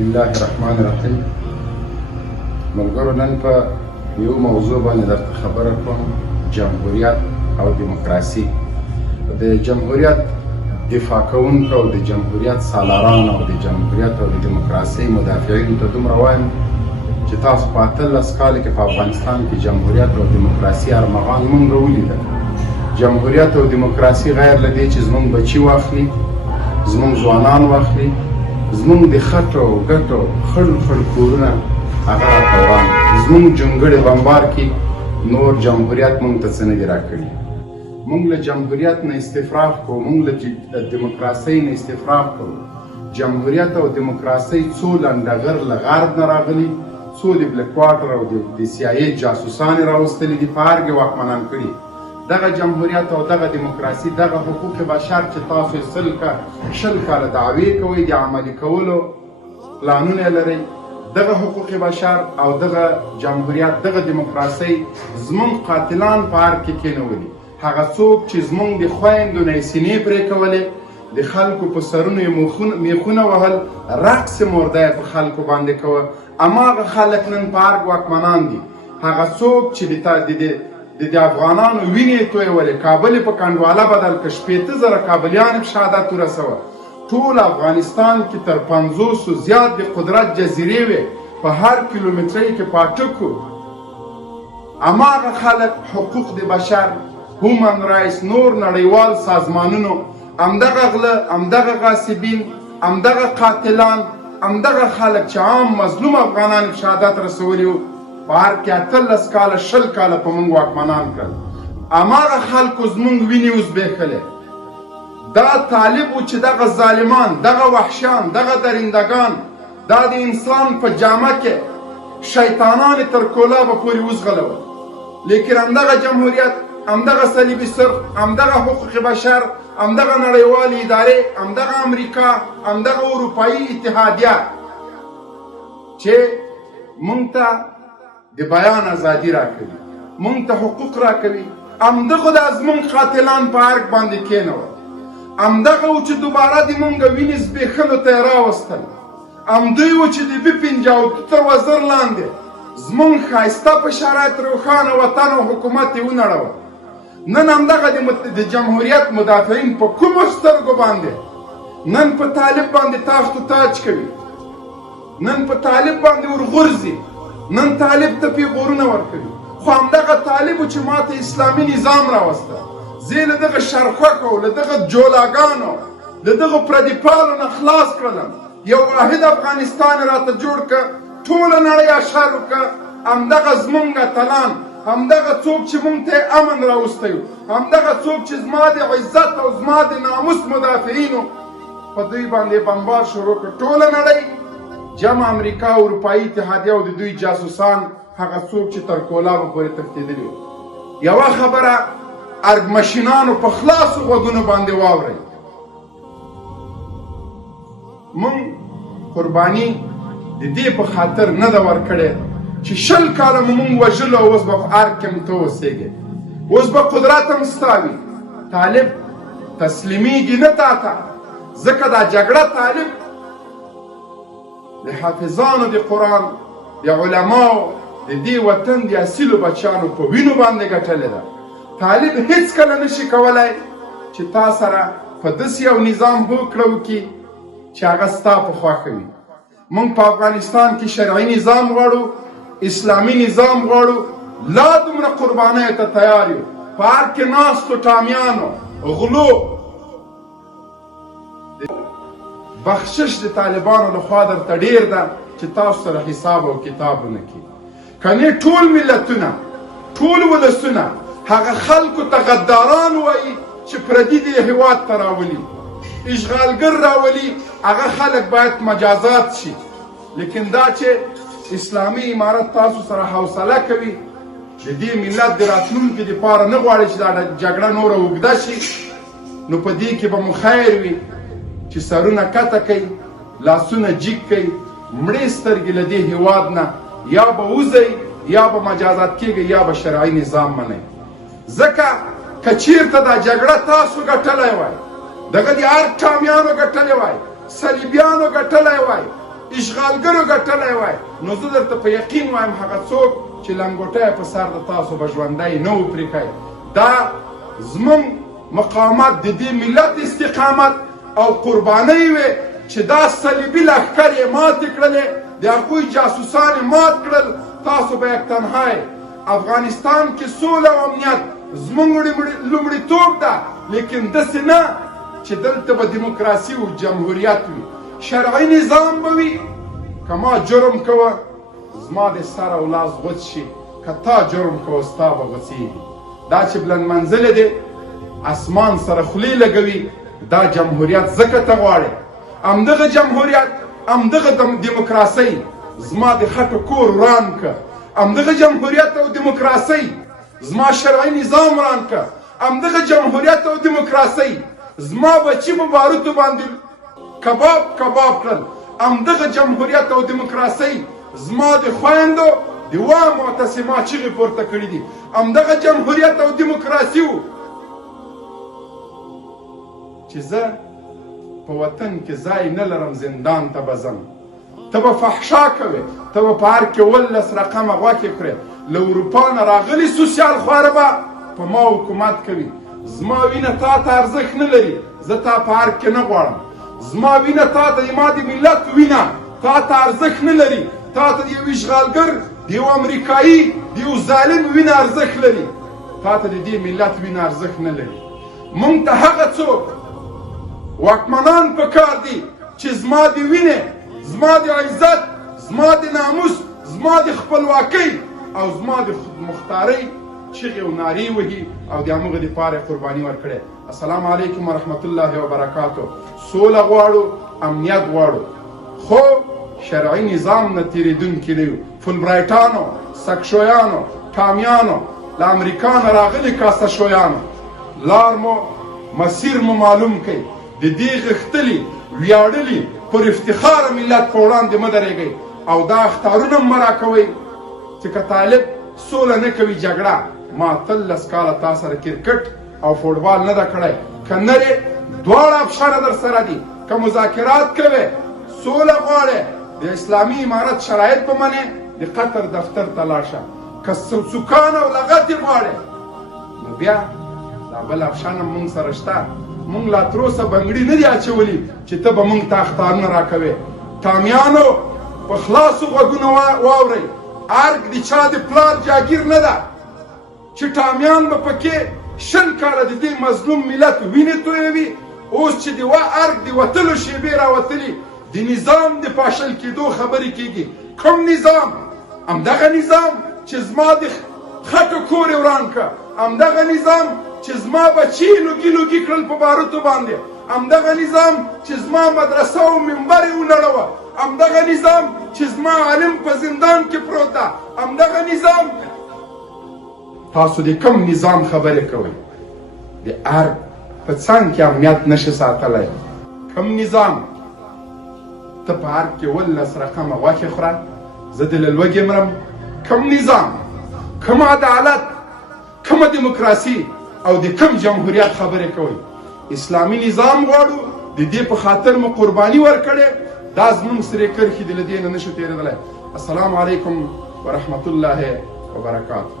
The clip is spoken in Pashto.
بسم الله الرحمن الرحیم. ملګرو، نن په یو موضوع باندې درته خبره کوم: جمهوریت او دیموکراسي. د جمهوریت دفاع کوونکو او د جمهوریت سالاران او د جمهوریت او د دیموکراسي مدافعینو ته دومره وایم چې تاسو په 18 کال کې په افغانستان کې جمهوریت او دیموکراسي ارمغان مونږ ولیدل. جمهوریت او دیموکراسي غیر له دې چې زمونږ بچي واخلي، زمونږ ځوانان واخلي، زمونږ د خټو ګټو خړ کورونه هغه راته وران، زمونږ جونګړې بمبار کړي. نور جمهوریت مونږ ته څه نه دي راکړي. مونږ له جمهوریت نه استفراغ کوو، مونږ له دیموکراسۍ نه استفراغ کوو. جمهوریت او دیموکراسۍ څو لنډغر له غرب نه راغلي، څو د بلک واټر او د CIA جاسوسان یې راوستلي دي، په هر کې واکمنان کړي. دغه جمهوریت او دغه دیموکراسي، دغه حقوق بشر چې تاسو شل کاله دعوی کوئ، د عملي کولو پلانونه لرئ، دغه حقوق بشر او دغه جمهوریت، دغه دیموکراسي زمونږ قاتلان په هر کې کېنولي. هغه څوک چې زمونږ د خویندو نه یې سینې پرې کولې، د خلکو په سرونو یې میخونه وهل، رقص مرده یې په خلکو باندې کوه، هماغه خلک نن په هر واکمنان دي. هغه څوک چې د افغانانو وینې تویولې، کابل په کنډواله بدل کړ، 80,000 کابلیان په شهادت ورسوه. ټول افغانستان کې تر 50 زیات د قدرت جزیرې وې، په هر کیلومترۍ کې پاټکو. هماغه خلک حقوق د بشر، هومن رایټس، نور نړیوال سازمانونو، همدغه غله، همدغه غاصبین، همدغه قاتلان، همدغه خلک چې عام مظلوم افغانان په شهادت رسولي وو، په هر کې 18 کاله 20 کاله په موږ واکمنان کړل. هماغه خلکو زموږ وینې وزبېښلې. دا طالب و چې دغه ظالمان، دغه وحشیان، دغه درندگان، دا د انسان په جامه کې شیطانان تر کولابه پورې وزغلول. لیکن همدغه جمهوریت، همدغه صلیبي صرف، همدغه حقوق بشر، همدغه نړیوالې ادارې، همدغه امریکا، همدغه اروپایي اتحادیه چې مونږ ته د بیان ازادي راکوي، مونږ ته حقوق راکوي، همدغه د زمونږ قاتلان په ارګ باندې کېنول. همدغه و چې دوباره د مونږ وینې زبېښلو ته یې راوستل. همدوی و چې د بپین جاوید تر وزر لاندې زمونږ ښایسته په شرایط روښانه وطن او حکومت یې ونړول. نن همدغه د جمهوریت مدافعین په کومو سترګو باندې نن په طالب باندې تاخت و تاج کوي، نن په طالب باندې ورغورځي، نن طالب ته پیغورونه ورکوي. خو همدغه طالب و چې ماته اسلامي نظام راوسته. زه له دغه شرخوکو، له دغه جولاګانو، له دغه پردي پالو نه خلاص کړلم. یو واحد افغانستان راته جوړ که، ټوله نړۍ اشر وکړه. همدغه زمونږ اتلان، همدغه څوک چې مونږ ته امن راوستی و، همدغه څوک چې زما د عزت او زما د ناموس مدافعینو په دوی باندې بمبار شروع کړ. ټوله نړۍ، جمع امریکا، اروپایي اتحادیه او د دوی جاسوسان، هغه څوک چې تر کولابه پورې تښتېدلي وو. یوه خبره ارګمشینانو په خلاصو غوږونو باندې واورئ: مونږ قرباني د دې په خاطر نه ده ورکړې چې 20 کاله مو مونږ وژلو، اوس به په ارګ کې ته اوسېږې، اوس به قدرت هم ستا وي. طالب تسلیمیږي نه تا ته، ځکه دا جګړه طالب د حافظانو د قرآن، د علماو، د دې وطن د اصیلو بچیانو په وینو باندې ګټلې ده. طالب هیڅکله نشي کولی چې تا سره په داسې یو نظام هوکړه وکړي چې هغه ستا په خوښه وي. موږ په افغانستان کې شرعي نظام غواړو، اسلامي نظام غواړو، لا دومره قربانیو ته تیار یو. په هر کې ناستو ټامیانو، غلو، بخشش د طالبانو لخوا درته ډېر ده چې تاسو سره حساب او کتاب ونه کړي. کنې ټول ملتونه، ټول ولسونه هغه خلکو ته غداران وایي چې پردي دې هېواد ته راولي، اشغالګر راولي، هغه خلک باید مجازات شي. لیکن دا چې اسلامي امارت تاسو سره حوصله کوي، د دې ملت د راتلونکي دپاره نه غواړي چې دا جګړه نوره اوږده شي، نو په دې کې به مو خیر وي چې سرونه کته کوي، لاسونه جیګ کوي، مړې سترګې له دې هېواد نه یا به وځئ، یا به مجازات کېږئ، یا به شرعي نظام منئ. ځکه که چېرته دا جګړه تاسو ګټلی وای، دغه د ارګ ټامیانو ګټلی وای، صلیبیانو ګټلی وای، اشغالګرو ګټلی وای نو زه درته په یقین وایم هغه څوک چې لنګوټی په سر د تاسو به ژوندی نه و پرې کوي. دا زموږ مقاومت د دې ملت استقامت او قربانۍ وې چې دا صلیبي لښکر یې ماتې کړلې، د هغوی جاسوسان یې مات کړل. تاسو به یک تنها افغانستان کې سوله او امنیت زموږ لومړیتوب ده، لیکن داسې نه چې دلته به دیموکراسي او جمهوریت وي، شرعي نظام به وي. که ما جرم کوه زما د سر او لاس غوڅ شي، که تا جرم کوه ستا به غوڅېږي. دا چې بلند منزلې دی اسمان سره خولې لګوي، دا جمهوریت ځکه ته غواړې. همدغه جمهوریت همدغه دیموکراسۍ زما د خټو کور وران که، همدغه جمهوریت او دیموکراسۍ زما شرعي نظام وران که، همدغه جمهوریت او دیموکراسۍ زما بچي په باروتو باندې کباب کړل، همدغه جمهوریت او دیموکراسۍ زما د خویندو د وا معتصما چغې پورته کړي دي. همدغه جمهوریت او دیموکراسي و چې زه په وطن کې ځای نه لرم زندان ته به ځم. ته به فحشا کوې، ته به په هر کې 11 رقمه غوښې خورې. له اروپا نه راغلي سوسیال خواره به په ما حکومت کوي. زما وینه تا ته ارزښت نه لري، زه تا په هر کې نه غواړم. زما وینه تا ته ما د ملت وینه تا ته ارزښت نه لري، تا ته د یو اشغالګر د یو امریکایي د یو ظالم وینه ارزښت لري، تا ته د دې ملت وینه ارزښت نه لري. موږ ته هغه څوک واکمنان پکار دي چې زما د وینې، زما د عزت، زما د ناموس، زما د خپلواکۍ او زما د مختارۍ چغې او نارې وهي او د همغه دپاره قرباني ورکړې. السلام علیکم ورحمت الله وبرکاتو. سوله غواړو، امنیت غواړو، خو شرعي نظام نه تېرېدونکي نه یو. فولبرایټانو، سکشویانو، ټامیانو، له امریکا نه راغلي کاسه شویانو، لار مو مسیر مو معلوم کړئ. د دې غښتلي ویاړلي پر افتخاره ملت په وړاندې مه درېږئ او دا اخطارونه مه راکوئ چې که طالب سوله نه کوي جګړه. ما 13 کاله تا سره کرکټ او فوټبال نه ده کړی. که نرې دواړه افشاره در سره دي، که مذاکرات کوې، سوله غواړې، د اسلامي امارت شرایط به منې، د قطر دفتر ته لاړ شه. که سوکان او لغتې غواړې نو بیا دا بل افشان هم مونږ سره شته. مونږ لا تروسه بنګړي نه دي اچولي چې ته به مونږ ته اخطارونه راکوې. ټامیانو په خلاصو غوږونه واورئ، ارګ د چا د پلار جاګیر نه ده چې ټامیان به پکې 20 کاله د دې مظلوم ملت وینې تویوي. اوس چې د ارګ د وتلو شیبې راوتلي، د نظام د پاشل کېدو خبرې کېږي. کوم نظام؟ همدغه نظام چې زما د خټو کور یې وران که، همدغه نظام چې زما بچي لوګي لوګي کړل په باروتو باندې، همدغه نظام چې زما مدرسه او منبر یې ونړوه، همدغه نظام چې زما عالم په زندان کې پروت ده، همدغه نظام. تاسو د کوم نظام خبرې کوئ؟ د ارګ په څنګ کې امنیت نشي ساتلی. کوم نظام؟ ته په ارګ کې 11 رقمه غوښې خوره، زه د له لوږې مرم. کوم نظام؟ کوم عدالت؟ کومه دیموکراسي او د کوم جمهوریت خبرې کوئ؟ اسلامي نظام غواړو، د دې په خاطر مو قرباني ورکړې. دا زموږ سرې کرښې د له دې نه نشو تېرېدلی. السلام علیکم ورحمت الله وبرکاتو.